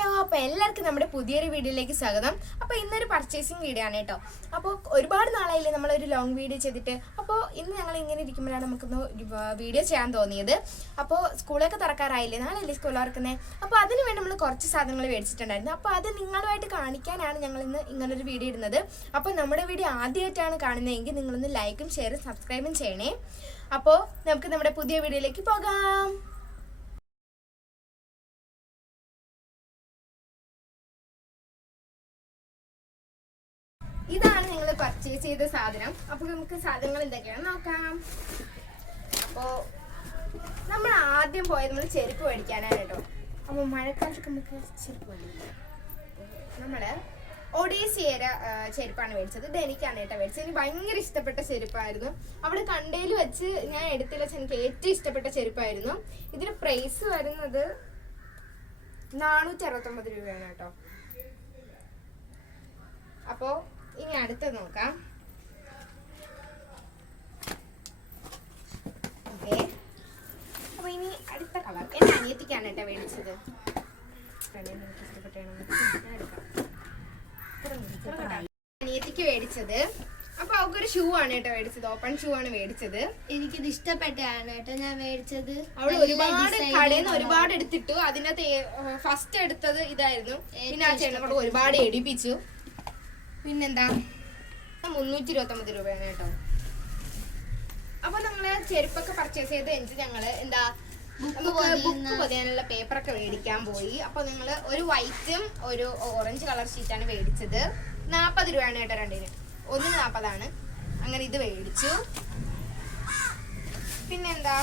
Hello, അപ്പോൾ എല്ലാവർക്കും നമ്മുടെ പുതിയൊരു വീഡിയോയിലേക്ക് സ്വാഗതം. അപ്പോൾ ഇന്നൊരു പർച്ചേസിങ് വീഡിയോ ആണ് കേട്ടോ. അപ്പോൾ ഒരുപാട് നാളായില്ലേ നമ്മളൊരു ലോങ് വീഡിയോ ചെയ്തിട്ട്. അപ്പോൾ ഇന്ന് ഞങ്ങൾ ഇങ്ങനെ ഇരിക്കുമ്പോഴാണ് നമുക്കൊന്ന് വീഡിയോ ചെയ്യാൻ തോന്നിയത്. അപ്പോൾ സ്കൂളൊക്കെ തുറക്കാറായില്ലേ, നാളെയല്ലേ സ്കൂൾ തുറക്കുന്നത്. അപ്പോൾ അതിന് വേണ്ടി നമ്മൾ കുറച്ച് സാധനങ്ങൾ മേടിച്ചിട്ടുണ്ടായിരുന്നു. അപ്പോൾ അത് നിങ്ങളുമായിട്ട് കാണിക്കാനാണ് ഞങ്ങൾ ഇന്ന് ഇങ്ങനൊരു വീഡിയോ ഇടുന്നത്. അപ്പോൾ നമ്മുടെ വീഡിയോ ആദ്യമായിട്ടാണ് കാണുന്നതെങ്കിൽ നിങ്ങളൊന്ന് ലൈക്കും ഷെയറും സബ്സ്ക്രൈബും ചെയ്യണേ. അപ്പോൾ നമുക്ക് നമ്മുടെ പുതിയ വീഡിയോയിലേക്ക് പോകാം. ഇതാണ് നിങ്ങൾ പർച്ചേസ് ചെയ്ത സാധനം. അപ്പോൾ നമുക്ക് സാധനങ്ങൾ എന്തൊക്കെയാണ് നോക്കാം. അപ്പോൾ നമ്മൾ ആദ്യം പോയത് നമ്മൾ ചെരുപ്പ് മേടിക്കാനാണ് കേട്ടോ. അപ്പോൾ മഴക്കാലത്തൊക്കെ നമുക്ക് ചെരുപ്പ് മേടിക്കാം. നമ്മൾ ഒഡീസിയയുടെ ചെരുപ്പാണ് മേടിച്ചത്. ഇത് എനിക്കാണ് കേട്ടോ മേടിച്ചത്. എനിക്ക് ഭയങ്കര ഇഷ്ടപ്പെട്ട ചെരുപ്പായിരുന്നു. അവിടെ കണ്ടയിൽ വെച്ച് ഞാൻ എടുത്തിൽ വെച്ച് എനിക്ക് ഏറ്റവും ഇഷ്ടപ്പെട്ട ചെരുപ്പായിരുന്നു. ഇതിന് പ്രൈസ് വരുന്നത് 469 രൂപയാണ് കേട്ടോ. അപ്പോൾ ഇനി അടുത്ത് നോക്കാം. ഓക്കെ, അപ്പൊ ഇനി അടുത്ത കളർ എന്റെ അനിയത്തിക്കാണ് കേട്ടോ മേടിച്ചത്. അനിയത്തിക്ക് മേടിച്ചത്. അപ്പൊ അവക്കൊരു ഷൂ ആണ് കേട്ടോ മേടിച്ചത്. ഓപ്പൺ ഷൂ ആണ് മേടിച്ചത്. എനിക്കിത് ഇഷ്ടപ്പെട്ടാണ് കേട്ടോ ഞാൻ മേടിച്ചത്. അവള് ഒരുപാട് കടയിൽ നിന്ന് ഒരുപാട് എടുത്തിട്ടു. അതിനകത്ത് ഫസ്റ്റ് എടുത്തത് ഇതായിരുന്നു. പിന്നെ ആ ചേട്ടനെ കൊണ്ട് ഒരുപാട് എടുപ്പിച്ചു. പിന്നെന്താ 329 രൂപയാണ് കേട്ടോ. അപ്പൊ നമ്മള് ചെരുപ്പൊക്കെ പർച്ചേസ് ചെയ്ത് കഴിഞ്ഞിട്ട് ഞങ്ങള് എന്താ ബുക്ക് പൊതിയാനുള്ള പേപ്പറൊക്കെ മേടിക്കാൻ പോയി. അപ്പൊ നിങ്ങള് ഒരു വൈറ്റും ഒരു ഓറഞ്ച് കളർ ഷീറ്റാണ് മേടിച്ചത്. 40 രൂപയാണ് കേട്ടോ രണ്ടിന്. 140 അങ്ങനെ ഇത് മേടിച്ചു. പിന്നെന്താ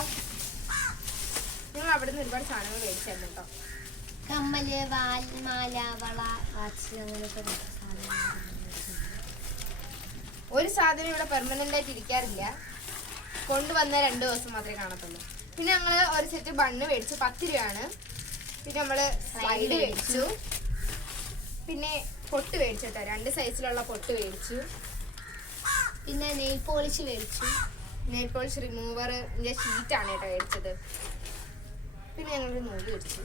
ഞങ്ങൾ അവിടെ നിന്ന് ഒരുപാട് സാധനങ്ങൾ മേടിച്ചായിരുന്നു കേട്ടോ. കമ്മല്, മാല, വള, വാച്ച് അങ്ങനെയൊക്കെ ഒരു സാധനം ഇവിടെ പെർമനന്റ് ആയിട്ട് ഇരിക്കാറില്ല. കൊണ്ടുവന്ന 2 ദിവസം മാത്രമേ കാണത്തുള്ളൂ. പിന്നെ ഞങ്ങള് ഒരു സെറ്റ് ബണ്ണ് മേടിച്ചു. 10 രൂപയാണ്. പിന്നെ നമ്മള് സ്ലൈഡ് മേടിച്ചു. പിന്നെ പൊട്ട് മേടിച്ചു കേട്ടോ. 2 സൈസിലുള്ള പൊട്ട് മേടിച്ചു. പിന്നെ നെയിൽ പോളിഷ് മേടിച്ചു. നെയിൽ പോളിഷ് റിമൂവറിന്റെ ഷീറ്റാണ് കേട്ടോ മേടിച്ചത്. പിന്നെ ഞങ്ങളൊരു നൂല് മേടിച്ചു.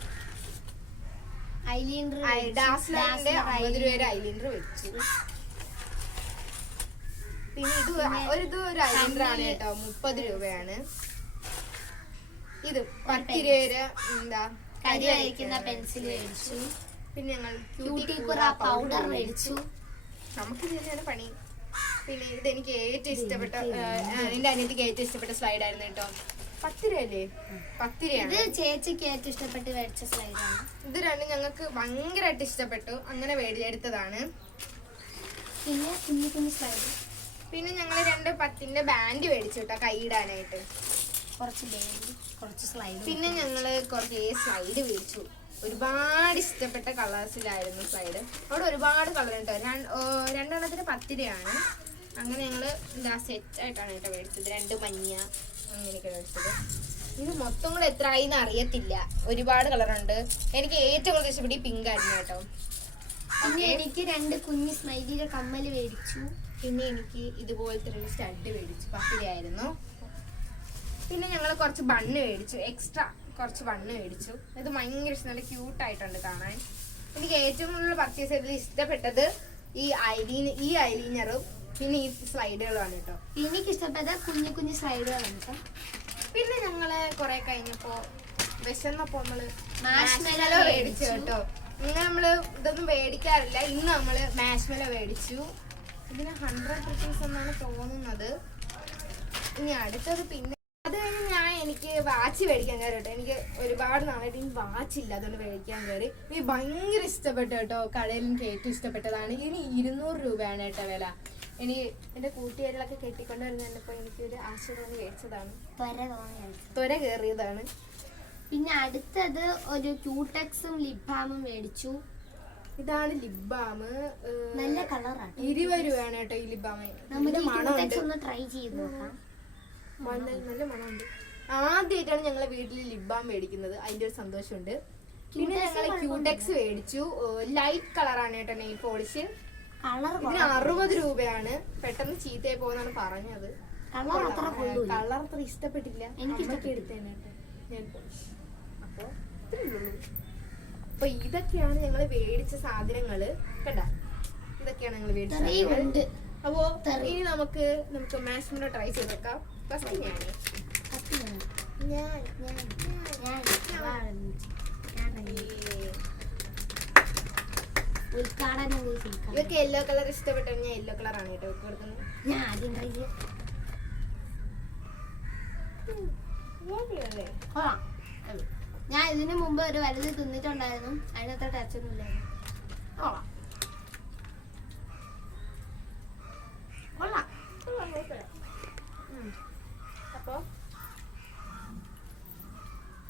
ഡാസ്ലറിന്റെ 50 രൂപയുടെ ഐലൈനർ മേടിച്ചു. പിന്നെ ഇത് ഒരു ഐലൈനർ ആണ് കേട്ടോ. 30 രൂപയാണ്. ഇത് 10 രൂപയുടെ എന്താ കരി വരയ്ക്കുന്ന പെൻസിൽ മേടിച്ചു. പിന്നെ ഞങ്ങൾ പൗഡർ മേടിച്ചു. നമുക്ക് തന്നെയാണ് പണി. പിന്നെ ഇത് എനിക്ക് ഏറ്റവും ഇഷ്ടപ്പെട്ട എന്റെ അനിയത്തിക്ക് ഏറ്റവും ഇഷ്ടപ്പെട്ട സ്ലൈഡ് ആയിരുന്നു കേട്ടോ. 10 രൂപയല്ലേ? 10 രൂപയാണ്. ഇത് ചേച്ചിക്ക് ഏറ്റവും ഇഷ്ടപ്പെട്ട് മേടിച്ച സ്ലൈഡാണ്. ഇത് രണ്ടും ഞങ്ങൾക്ക് ഭയങ്കരമായിട്ട് ഇഷ്ടപ്പെട്ടു. അങ്ങനെ എടുത്തതാണ്. പിന്നെ കുഞ്ഞു കുഞ്ഞു സ്ലൈഡ്. പിന്നെ ഞങ്ങൾ 2 10ന്റെ ബാൻഡ് മേടിച്ചു കേട്ടോ കൈയിടാനായിട്ട്. കുറച്ച് സ്ലൈഡ്. പിന്നെ ഞങ്ങള് കുറച്ച് സ്ലൈഡ് മേടിച്ചു. ഒരുപാട് ഇഷ്ടപ്പെട്ട കളേഴ്സിലായിരുന്നു സ്ലൈഡ്. അവിടെ ഒരുപാട് കളർ കേട്ടോ. 2 10 രൂപയാണ്. അങ്ങനെ ഞങ്ങള് എന്താ സെറ്റ് ആയിട്ടാണ് കേട്ടോ മേടിച്ചത്. 2 മഞ്ഞ അങ്ങനെയൊക്കെ മേടിച്ചത്. ഇത് മൊത്തം കൂടെ എത്ര ആയിന്ന് അറിയത്തില്ല. ഒരുപാട് കളറുണ്ട്. എനിക്ക് ഏറ്റവും കൂടുതൽ ഇഷ്ടപ്പെട്ട പിങ്ക് ആയിരുന്നു കേട്ടോ. പിന്നെ എനിക്ക് 2 കുഞ്ഞ് സ്മൈലിയുടെ കമ്മല് മേടിച്ചു. പിന്നെ എനിക്ക് ഇതുപോലത്തെ ഒരു സ്റ്റഡ് മേടിച്ചു. 10 രൂപയായിരുന്നു. പിന്നെ ഞങ്ങൾ കുറച്ച് ബണ്ണ് മേടിച്ചു. എക്സ്ട്രാ കുറച്ച് ബണ്ണ് മേടിച്ചു. ഇത് ഭയങ്കര ഇഷ്ടം. നല്ല ക്യൂട്ടായിട്ടുണ്ട് കാണാൻ. എനിക്ക് ഏറ്റവും കൂടുതൽ പർച്ചേസ് ചെയ്തത് ഇഷ്ടപ്പെട്ടത് ഈ ഐലൈനറും പിന്നെ ഈ സ്ലൈഡുകളുമാണ് കേട്ടോ. എനിക്ക് ഇഷ്ടപ്പെട്ട കുഞ്ഞു കുഞ്ഞു സ്ലൈഡുകളാണ് കേട്ടോ. പിന്നെ ഞങ്ങള് കുറെ കഴിഞ്ഞപ്പോ വിശന്നപ്പോ നമ്മള് മാഷ്മെല്ലോ മേടിച്ചു കേട്ടോ. ഇങ്ങനെ നമ്മള് ഇതൊന്നും മേടിക്കാറില്ല. ഇന്ന് നമ്മള് മാഷ്മെല്ലോ മേടിച്ചു. ഇതിന് 100 rupees എന്നാണ് തോന്നുന്നത്. ഇനി അടുത്തത് പിന്നെ അത് കഴിഞ്ഞ് എനിക്ക് വാച്ച് മേടിക്കാൻ കയറി കേട്ടോ. എനിക്ക് ഒരുപാട് നാളായിട്ട് ഇനി വാച്ച് ഇല്ല, അതുകൊണ്ട് മേടിക്കാൻ കയറി. എനിക്ക് ഭയങ്കര ഇഷ്ടപ്പെട്ടു കേട്ടോ. കടയിൽ എനിക്ക് ഏറ്റവും ഇഷ്ടപ്പെട്ടതാണ്. ഇനി 200 രൂപയാണ് കേട്ടോ വില. എനിക്ക് എൻ്റെ കൂട്ടുകാരികളൊക്കെ കെട്ടിക്കൊണ്ട് വരുന്നപ്പോൾ എനിക്കൊരു ആശ തോന്നി മേടിച്ചതാണ്. ത്വര കയറിയതാണ്. പിന്നെ അടുത്തത് ഒരു ക്യൂടെക്സും ലിപ് ബാമും മേടിച്ചു. ഇതാണ് ലിപ് ബാം. നല്ല കളറാണ്. 20 രൂപയാണ് കേട്ടോ ഈ ലിപ് ബാം. ഒന്ന് ട്രൈ ചെയ്ത് നോക്കാം. നല്ല മണമുണ്ട്. ആദ്യമായിട്ടാണ് ഞങ്ങളെ വീട്ടിൽ ലിപ് ബാം മേടിക്കുന്നത്. അതിന്റെ ഒരു സന്തോഷമുണ്ട്. പിന്നെ ഞങ്ങൾ ക്യൂടെക്സ് മേടിച്ചു. ലൈറ്റ് കളറാണ് കേട്ടോ നെയിൽ പോളിഷ്. ഇതിന് 60 രൂപയാണ്. പെട്ടെന്ന് ചീത്തയായി പോകുന്നാണ് പറഞ്ഞത്. കളർ അത്ര ഇഷ്ടപ്പെട്ടില്ല. എനിക്ക് എടുത്തേനെ നെയിൽ പോളിഷ്. അപ്പൊ ഇത്രയേ ഉള്ളൂ. അപ്പൊ ഇതൊക്കെയാണ് ഞങ്ങൾ മേടിച്ച സാധനങ്ങള്. കണ്ട, ഇതൊക്കെയാണ് ഞങ്ങൾ മേടിച്ച സാധനങ്ങൾ. അപ്പോ ഇനി നമുക്ക് മാഷ്മെല്ലോ ട്രൈ ചെയ്ത് നോക്കാം. ഫസ്റ്റ് ഇതൊക്കെ യെല്ലോ കളർ ഇഷ്ടപ്പെട്ടു. ഞാൻ യെല്ലോ കളർ ആണ് കേട്ടോ കൊടുക്കുന്നത്. ഞാൻ ഇതിനു മുമ്പ് ഒരു വലുത് തിന്നിട്ടുണ്ടായിരുന്നു. അതിനകത്ത് ടച്ച് ഒന്നും ഇല്ലായിരുന്നു. അപ്പൊ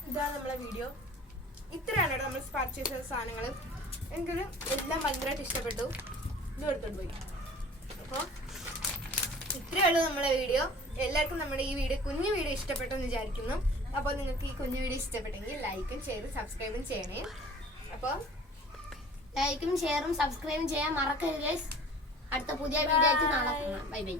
ഇതാണ് നമ്മളെ വീഡിയോ. ഇത്രയാണ് കേട്ടോ നമ്മൾ പർച്ചേസ് ചെയ്ത സാധനങ്ങൾ. എനിക്കൊരു എല്ലാം ഭയങ്കരമായിട്ട് ഇഷ്ടപ്പെട്ടു. ഇത് എടുത്തോണ്ട് പോയി. അപ്പോൾ ഇത്രയേ ഉള്ളൂ നമ്മളെ വീഡിയോ. എല്ലാവർക്കും നമ്മുടെ ഈ വീഡിയോ, കുഞ്ഞു വീഡിയോ ഇഷ്ടപ്പെട്ടു എന്ന് വിചാരിക്കുന്നു. അപ്പോൾ നിങ്ങൾക്ക് ഈ കുഞ്ഞു വീഡിയോ ഇഷ്ടപ്പെട്ടെങ്കിൽ ലൈക്കും ഷെയറും സബ്സ്ക്രൈബും ചെയ്യണേ. അപ്പോൾ ലൈക്കും ഷെയറും സബ്സ്ക്രൈബും ചെയ്യാൻ മറക്കരുത്. അടുത്ത പുതിയ വീഡിയോ ആയിട്ട് നാളെ കാണാം. Bye bye.